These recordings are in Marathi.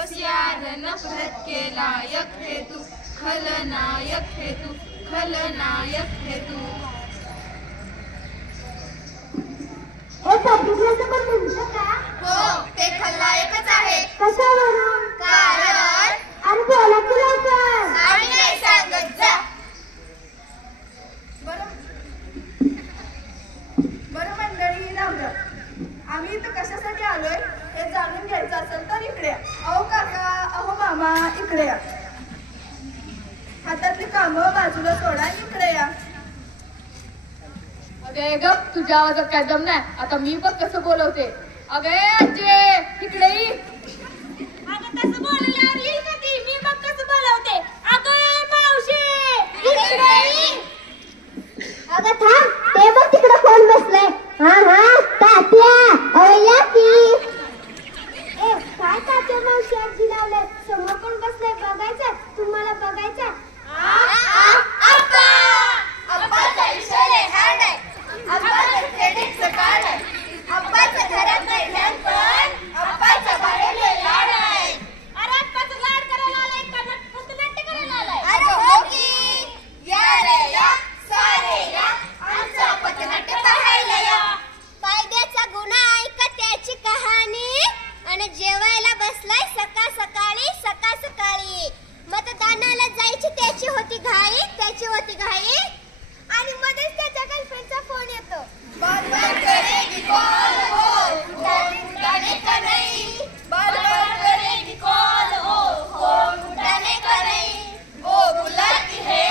होशियार नफरत के लायक है तू, खलनायक है तू, खलनायक है तू. हे पब्लिकला पण तुमचं का? हो, ते खलनायकच आहे. कशावरून? कारण अरे बोला की लवकर. आम्ही नाही सांगत जा. बरं मंडळी, राम राम. आम्ही इथं कशासाठी आलोय हे जाणून घ्यायचं असेल तर इकडे या. अहो काका, अहो मामा, इकडे या. हातातली कामं बाजूला सोडा, इकडे या. अगे गप, तुझ्या आवाजात काय दम नाही. आता मी बघ कसं बोलवते. अगे आजे, इकडे ये. अगं तसं बोलल्यावर येईल का ती? मी बघ कसं बोलवते. अगं मावशी, इकडे ये. अगं थांब, ते बघ तिकडे कोण बसलंय. हा तात्या, अवया की. काय तात्या मावशी आजी लावलंय? समोर कोण बसलंय बघायचं? तुम्हाला बघायचं? अप्पाचा विषय हार्ड आहे. अप्पाचं क्रेडिटचं कार्ड आहे. अप्पाचं घरात नाही ध्यान, पण अप्पाच्या बाहेर लय लाड आहे. अरे आप्पाचं लाड करायला आलाय का नाट्य करायला आलाय? अरे हो की, या रे या, सारे या, आमचं पथनाट्य पाहायला या. कायद्याचा गुन्हा ऐका त्याची कहाणी. आणि जेवायला बसलाय सकाळ सकाळी. मतदानाला जायची त्याची होती घाई. आणि मध्येच त्याच्या गर्लफ्रेंडचा फोन येतो. बार बार करेगी कॉल हो, फोन उठाने का नहीं. बार बार करेगी कॉल हो, फोन उठाने का नहीं. वो बुलाती है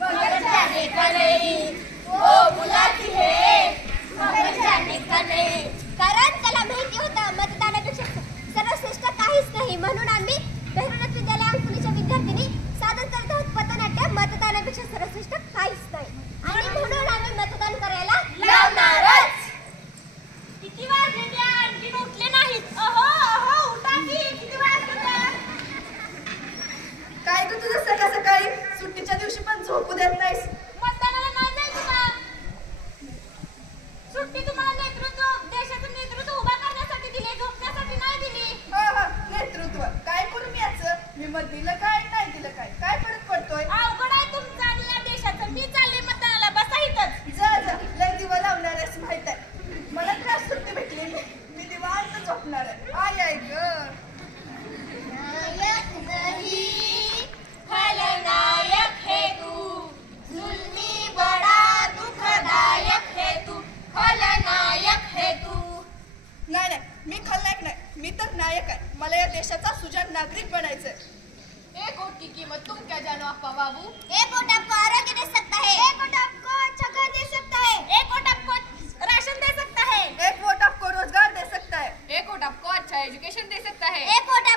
मगर जाने का नहीं. वो बुलाती है मगर जाने का नहीं. कारण त्याला माहिती होतं मतदानापेक्षा सर्वश्रेष्ठ काहीच नाही. म्हणून आम्ही बहिरनाथ विद्यालय अंकुलीच्या विद्यार्थिनी सादर करत आहोत पथनाट्य मतदानापेक्षा सर्वश्रेष्ठ काहीच नाही. आणि म्हणून आम्ही मतदान करायला लावणारच. किती वाजले ते आणखी उठले नाहीत. अहो उठा की. किती वाजले? काय ग तुझं सकाळ सकाळी? सुट्टीच्या दिवशी पण झोपू देत नाहीस. मतदानाला नाही जायचं का? सुट्टी तुम्हाला देशाचं नेतृत्व उभा करण्यासाठी दिली, झोपण्यासाठी नाही दिली. नेतृत्व काय करू मी याचं? मी मत दिलं काय, नाही दिलं काय, काय फरक पडतोय? अवघड आहे तुमचं आणि या देशाचं. मी चालले मतदानाला, बसा इथंच. जा लय दिवा लावणार आहेस माहित आहे. मला खास सुट्टी भेटली, मी दिवाळीत झोपणार आहे. आय ग. नायक नहीं, खलनायक है तू. जुल्मी बड़ा दुखदायक है तू, खलनायक है तू. नाही, मी खलनायक नाही, मी तर नायक आहे. मला या देशाचा सुजाण नागरिक बनायचंय. एक वोट की कीमत तुम क्या जानो अप्पा बाबू. एक वोट आपको आरोग्य दे सकता है. एक वोट आपको अच्छा घर दे सकता है. एक वोट आपको राशन दे सकता है. एक वोट आपको रोजगार दे सकता है. एक वोट आपको अच्छा एजुकेशन दे सकता है. एक वोट